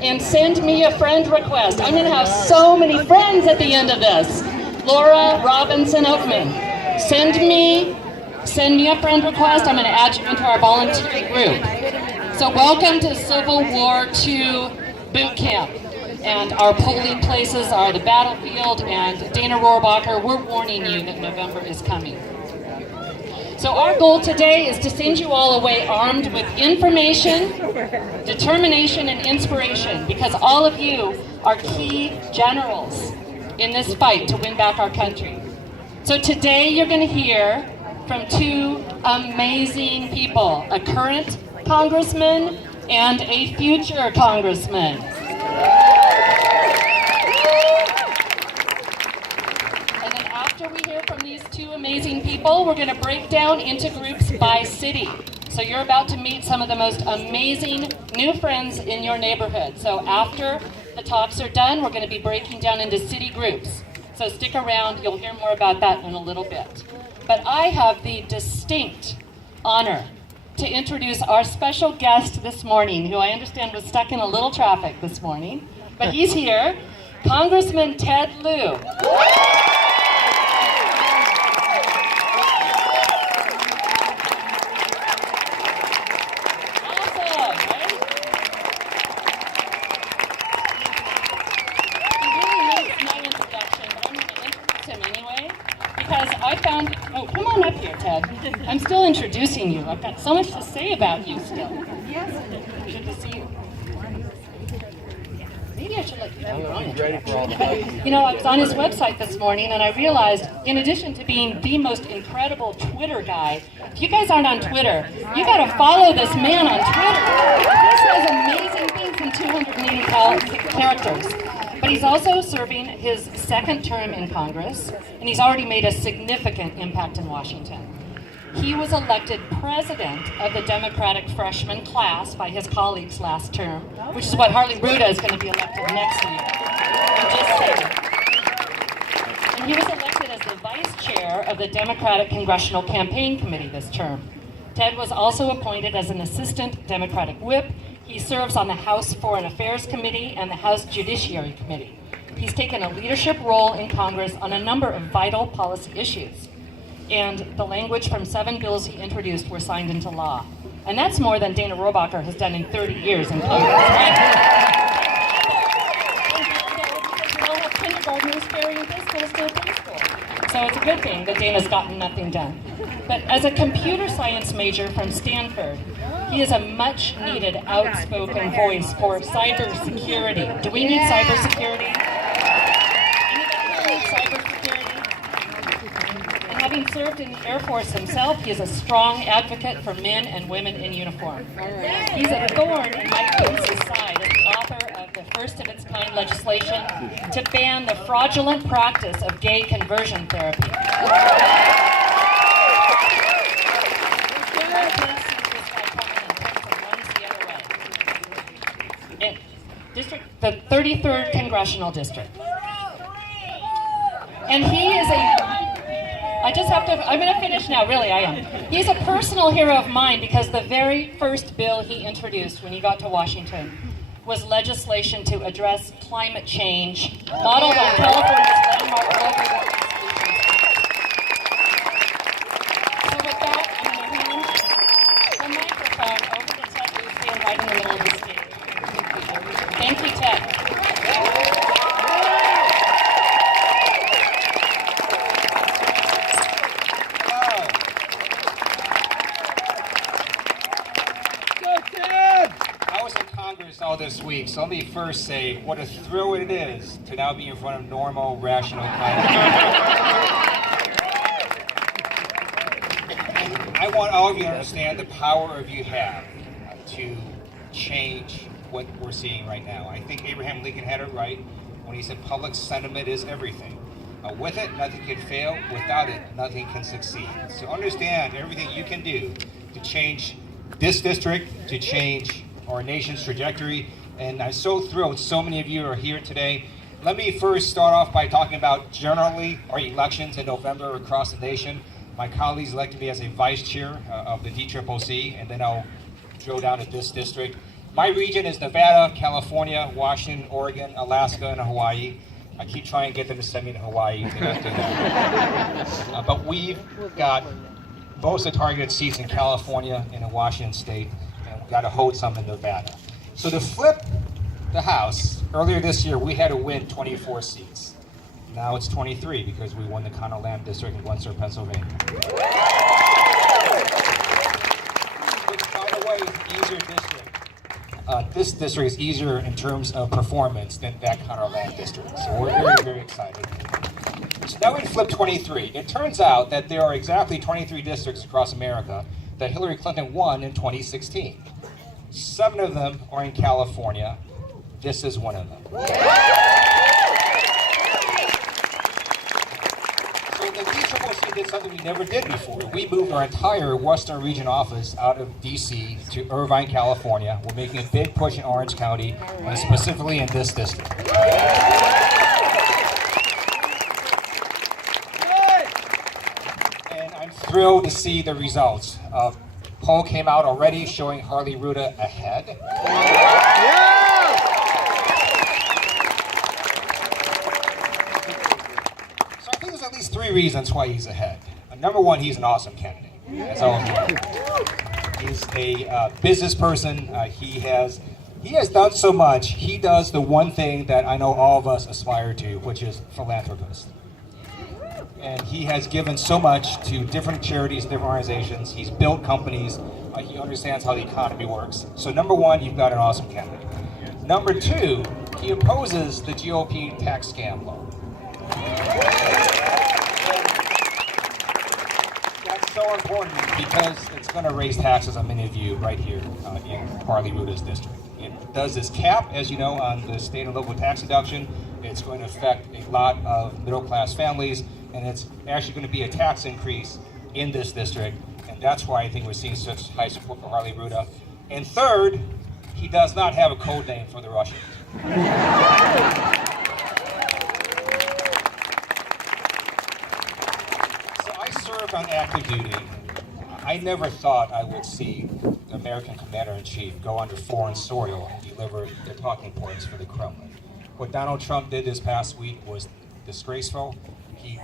and send me a friend request. I'm going to have so many friends at the end of this. Laura Robinson Oakman, send me a friend request. I'm going to add you into our volunteer group. So welcome to Civil War II boot camp. And our polling places are the battlefield, and Dana Rohrabacher, we're warning you that November is coming. So our goal today is to send you all away armed with information, determination, and inspiration, because all of you are key generals in this fight to win back our country. So today you're going to hear from two amazing people, a current congressman and a future congressman. After we hear from these two amazing people, we're going to break down into groups by city. So you're about to meet some of the most amazing new friends in your neighborhood. So after the talks are done, we're going to be breaking down into city groups. So stick around, you'll hear more about that in a little bit. But I have the distinct honor to introduce our special guest this morning, who I understand was stuck in a little traffic this morning. But he's here, Congressman Ted Lieu. Oh, come on up here, Ted. I'm still introducing you. I've got so much to say about you still. Yes. Good to see you. Maybe I should let you have your own introduction. You know, I was on his website this morning and I realized, in addition to being the most incredible Twitter guy, if you guys aren't on Twitter, you got to follow this man on Twitter. He says amazing things in 280 characters. But he's also serving his second term in Congress, and he's already made a significant impact in Washington. He was elected president of the Democratic freshman class by his colleagues last term, which is what Harley Rouda is going to be elected next year. And he was elected as the vice chair of the Democratic Congressional Campaign Committee this term. Ted was also appointed as an assistant Democratic whip. He serves on the House Foreign Affairs Committee and the House Judiciary Committee. He's taken a leadership role in Congress on a number of vital policy issues. And the language from 7 bills he introduced were signed into law. And that's more than Dana Rohrabacher has done in 30 years in Congress. We all have kindergartners carrying pistols to preschool. So it's a good thing that Dana's gotten nothing done. But as a computer science major from Stanford, he is a much-needed outspoken voice for cybersecurity. Do we need cybersecurity? Anybody need cybersecurity? And having served in the Air Force himself, he is a strong advocate for men and women in uniform. He's a thorn in Mike Pence's side as the author of the first-of-its-kind legislation to ban the fraudulent practice of gay conversion therapy. The 33rd Congressional District. And he is I'm going to finish now, really, I am. He's a personal hero of mine because the very first bill he introduced when he got to Washington was legislation to address climate change, modeled on California's landmark global warming solutions. So with that, I'm going to hand the microphone over to Ted, who's standing right in the middle of the stage. Thank you, Ted. I was in Congress all this week, so let me first say what a thrill it is to now be in front of normal, rational I want all of you to understand the power of you have to change what we're seeing right now. I think Abraham Lincoln had it right when he said public sentiment is everything. With it, nothing can fail. Without it, nothing can succeed. So understand everything you can do to change this district, to change our nation's trajectory. And I'm so thrilled so many of you are here today. Let me first start off by talking about generally our elections in November across the nation. My colleagues elected me as a vice chair of the DCCC, and then I'll drill down to this district. My region is Nevada, California, Washington, Oregon, Alaska, and Hawaii. I keep trying to get them to send me to Hawaii. They don't do that. But we've got most of the targeted seats in California and in Washington State, and we've got to hold some in Nevada. So to flip the House, earlier this year we had to win 24 seats. Now it's 23 because we won the Connor Lamb District in Windsor, Pennsylvania. Which, by the way, is an easier district. This district is easier in terms of performance than that Connor Lamb District. So we're very, very excited. So now we flip 23. It turns out that there are exactly 23 districts across America that Hillary Clinton won in 2016. 7 of them are in California. This is one of them. So the DCCC did something we never did before. We moved our entire Western Region office out of DC to Irvine, California. We're making a big push in Orange County, and specifically in this district. And I'm thrilled to see the results. Poll came out already showing Harley Rouda ahead. So I think there's at least 3 reasons why he's ahead. Number 1, he's an awesome candidate. That's all I'm doing. He's a business person. He has done so much. He does the one thing that I know all of us aspire to, which is philanthropist. And he has given so much to different charities, different organizations. He's built companies. He understands how the economy works. So number 1, you've got an awesome candidate. Number 2, he opposes the GOP tax scam law. That's so important because it's going to raise taxes on many of you right here in Harley Rouda's district. It does this cap, as you know, on the state and local tax deduction. It's going to affect a lot of middle-class families, and it's actually going to be a tax increase in this district, and that's why I think we're seeing such high support for Harley Rouda. And third, he does not have a code name for the Russians. So I served on active duty. I never thought I would see the American Commander-in-Chief go under foreign soil and deliver the talking points for the Kremlin. What Donald Trump did this past week was disgraceful. He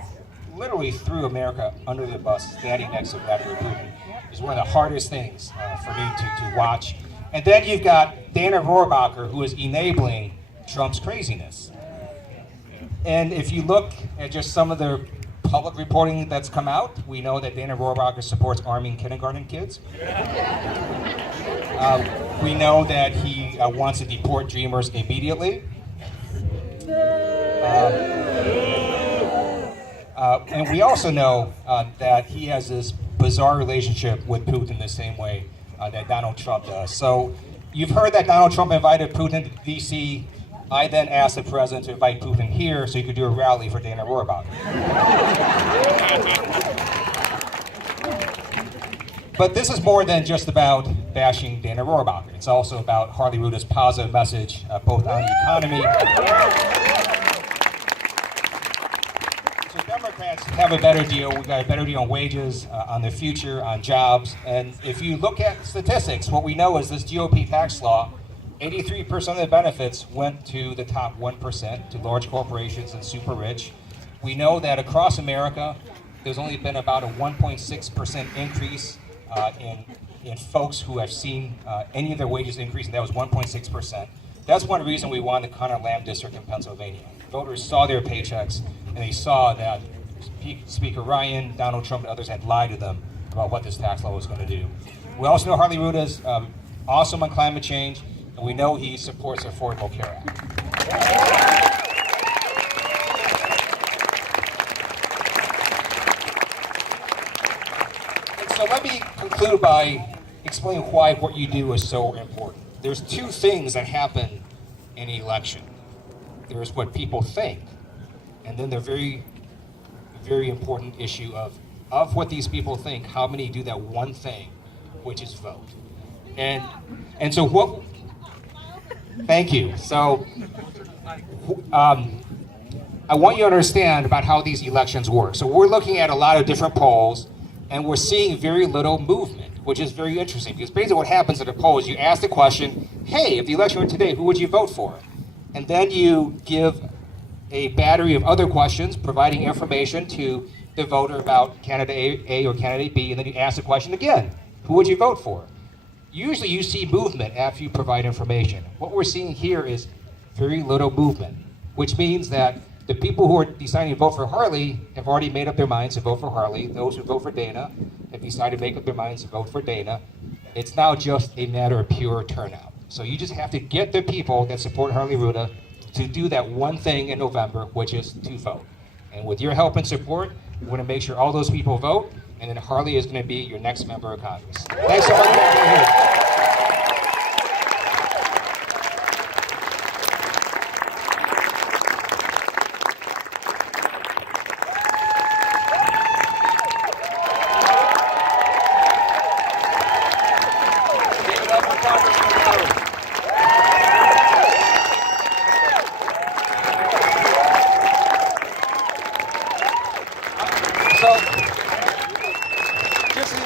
literally threw America under the bus standing next to Vladimir Putin. It's one of the hardest things for me to watch. And then you've got Dana Rohrabacher, who is enabling Trump's craziness. And if you look at just some of the public reporting that's come out, we know that Dana Rohrabacher supports arming kindergarten kids. We know that he wants to deport Dreamers immediately. And we also know that he has this bizarre relationship with Putin the same way that Donald Trump does. So you've heard that Donald Trump invited Putin to DC. I then asked the president to invite Putin here so he could do a rally for Dana Rohrabacher. But this is more than just about bashing Dana Rohrabacher. It's also about Harley Rouda's positive message, both on the economy. So Democrats have a better deal. We've got a better deal on wages, on the future, on jobs. And if you look at statistics, what we know is this GOP tax law, 83% of the benefits went to the top 1%, to large corporations and super rich. We know that across America, there's only been about a 1.6% increase in folks who have seen any of their wages increase, and that was 1.6%. That's one reason we won the Connor Lamb District in Pennsylvania. Voters saw their paychecks, and they saw that Speaker Ryan, Donald Trump, and others had lied to them about what this tax law was going to do. We also know Harley Rouda is awesome on climate change, and we know he supports the Affordable Care Act. So let me conclude by explaining why what you do is so important. There's 2 things that happen in an election. There's what people think, and then the very, very important issue of what these people think, how many do that one thing, which is vote. And so what, thank you. So I want you to understand about how these elections work. So we're looking at a lot of different polls, and we're seeing very little movement. which is very interesting because basically what happens at a poll is you ask the question, hey, if the election were today, who would you vote for? And then you give a battery of other questions providing information to the voter about candidate A or candidate B, and then you ask the question again, who would you vote for? Usually you see movement after you provide information. What we're seeing here is very little movement, which means that the people who are deciding to vote for Harley have already made up their minds to vote for Harley. Those who vote for Dana have decided to make up their minds to vote for Dana. It's now just a matter of pure turnout. So you just have to get the people that support Harley Rouda to do that one thing in November, which is to vote. And with your help and support, we're going to make sure all those people vote, and then Harley is going to be your next member of Congress. Thanks so much for being here.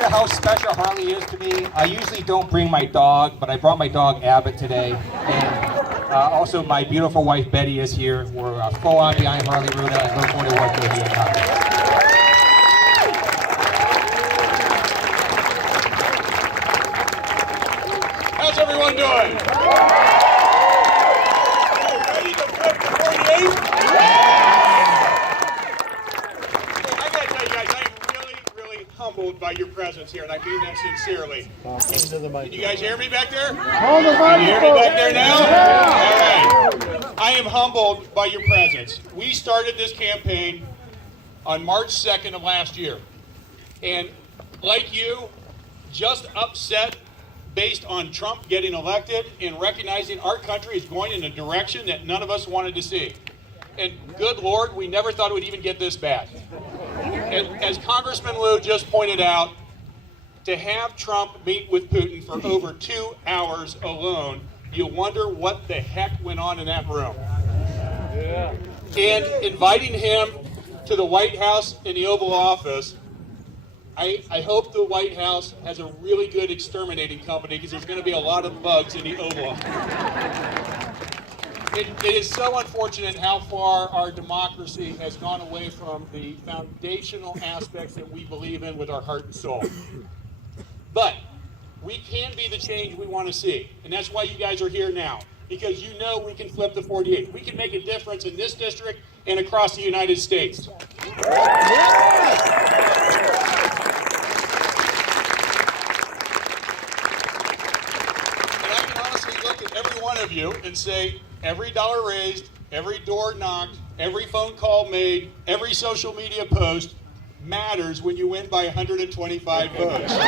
How special Harley is to me. I usually don't bring my dog, but I brought my dog Abbott today. And also my beautiful wife Betty is here. We're full on behind Harley Rouda and look forward to working with you in Congress. How's everyone doing? Ready to flip the 48? Humbled by your presence here, and I mean that sincerely. Can you guys hear me back there? Can you hear me back there now? All right. I am humbled by your presence. We started this campaign on March 2nd of last year, and like you, just upset based on Trump getting elected and recognizing our country is going in a direction that none of us wanted to see. And good Lord, we never thought it would even get this bad. As Congressman Liu just pointed out, to have Trump meet with Putin for over 2 hours alone, you wonder what the heck went on in that room. Yeah. And inviting him to the White House in the Oval Office, I hope the White House has a really good exterminating company because there's going to be a lot of bugs in the Oval Office. It is so unfortunate how far our democracy has gone away from the foundational aspects that we believe in with our heart and soul. But we can be the change we want to see, and that's why you guys are here now, because you know we can flip the 48. We can make a difference in this district and across the United States. And I can honestly look at every one of you and say, every dollar raised, every door knocked, every phone call made, every social media post matters when you win by 125 votes. So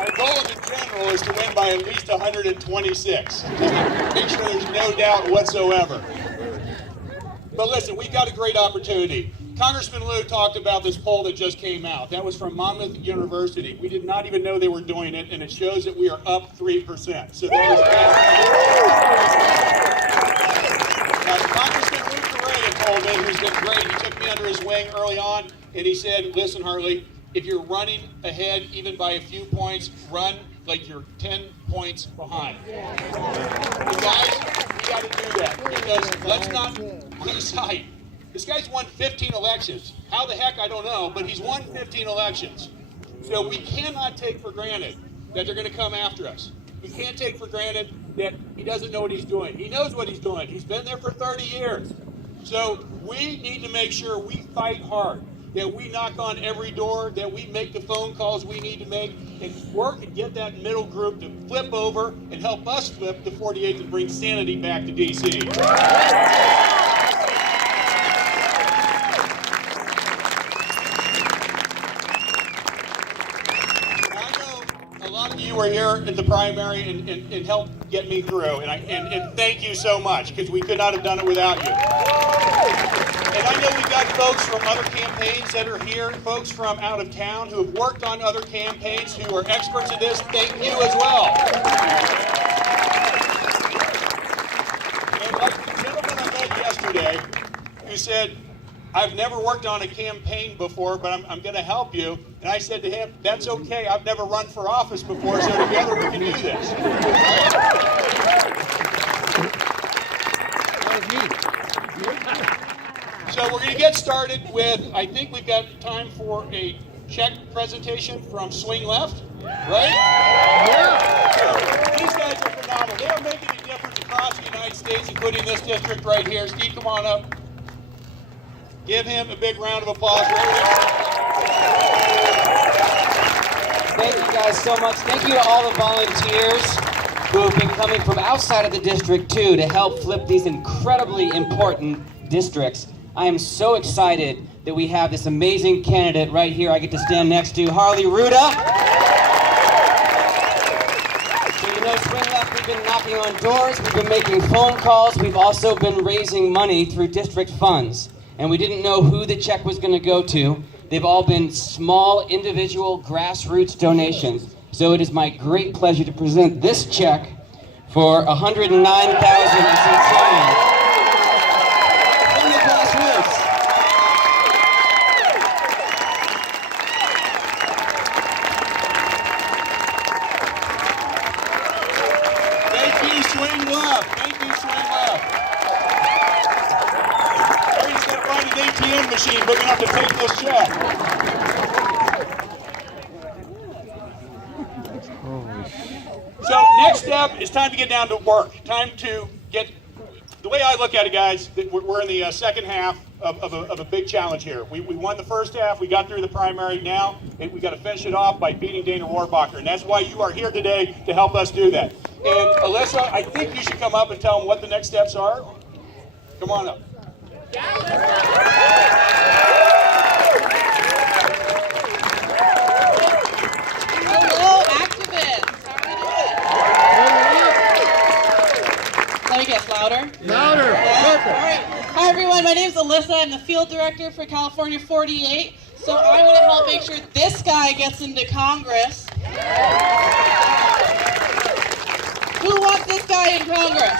our goal in general is to win by at least 126. Make sure there's no doubt whatsoever. But listen, we've got a great opportunity. Congressman Liu talked about this poll that just came out. That was from Monmouth University. We did not even know they were doing it, and it shows that we are up 3%. So that is Congressman Liu told me, who's been great. He took me under his wing early on, and he said, listen, Harley, if you're running ahead even by a few points, run like you're 10 points behind. You guys, we got to do that, because let's not lose sight. This guy's won 15 elections. How the heck, I don't know, but he's won 15 elections. So we cannot take for granted that they're going to come after us. We can't take for granted that he doesn't know what he's doing. He knows what he's doing. He's been there for 30 years. So we need to make sure we fight hard, that we knock on every door, that we make the phone calls we need to make, and work and get that middle group to flip over and help us flip the 48 and bring sanity back to D.C. You were here at the primary and helped get me through, and thank you so much, because we could not have done it without you. And I know we've got folks from other campaigns that are here, folks from out of town who have worked on other campaigns, who are experts at this. Thank you as well. And like the gentleman I met yesterday, who said, I've never worked on a campaign before, but I'm going to help you. And I said to him, that's okay. I've never run for office before, so together we can do this. So we're going to get started with, I think we've got time for a check presentation from Swing Left, right? Yeah. So these guys are phenomenal. They are making a difference across the United States, including this district right here. Steve, come on up. Give him a big round of applause. Thank you guys so much. Thank you to all the volunteers who have been coming from outside of the district too to help flip these incredibly important districts. I am so excited that we have this amazing candidate right here I get to stand next to, Harley Rouda. So you know, Swing Left, we've been knocking on doors, we've been making phone calls, we've also been raising money through district funds. And we didn't know who the check was going to go to. They've all been small, individual, grassroots donations. So it is my great pleasure to present this check for $109,000 and some change from the grassroots. Thank you, Swing Left. Thank you, Swing Left. He's got to find an ATM machine big enough to take this check. So next step is time to get down to work. Time to get, the way I look at it, guys, we're in the second half of a big challenge here. We won the first half, we got through the primary. Now we got to finish it off by beating Dana Rohrbacher, and that's why you are here today, to help us do that. And Alyssa, I think you should come up and tell them what the next steps are. Come on up. Hello, activists. How are we doing? Let me guess, louder? Louder. Yeah? Perfect. All right. Hi, everyone. My name is Alyssa. I'm the field director for CA-48. So I want to help make sure this guy gets into Congress. Who wants this guy in Congress?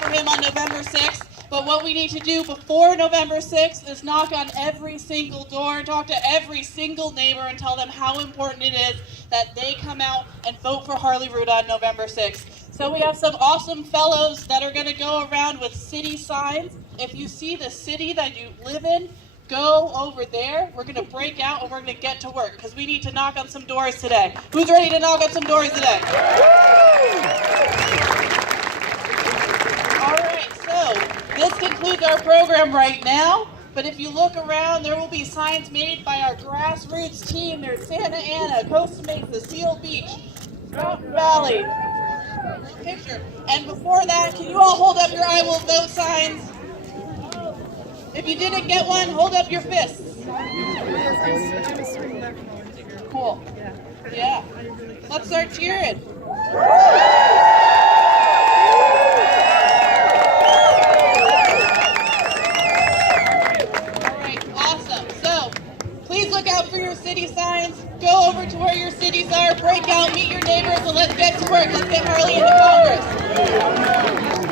For him on November 6th, but what we need to do before November 6th is knock on every single door, talk to every single neighbor and tell them how important it is that they come out and vote for Harley Rouda on November 6th. So we have some awesome fellows that are going to go around with city signs. If you see the city that you live in, go over there. We're going to break out and we're going to get to work because we need to knock on some doors today. Who's ready to knock on some doors today? This concludes our program right now, but if you look around, there will be signs made by our grassroots team. There's Santa Ana, Costa Mesa, Seal Beach, Mountain Valley. Picture. And before that, can you all hold up your I will vote signs? If you didn't get one, hold up your fists. Cool. Yeah. Let's start cheering. Look out for your city signs. Go over to where your cities are, break out, meet your neighbors, and let's get to work. Let's get Harley into Congress.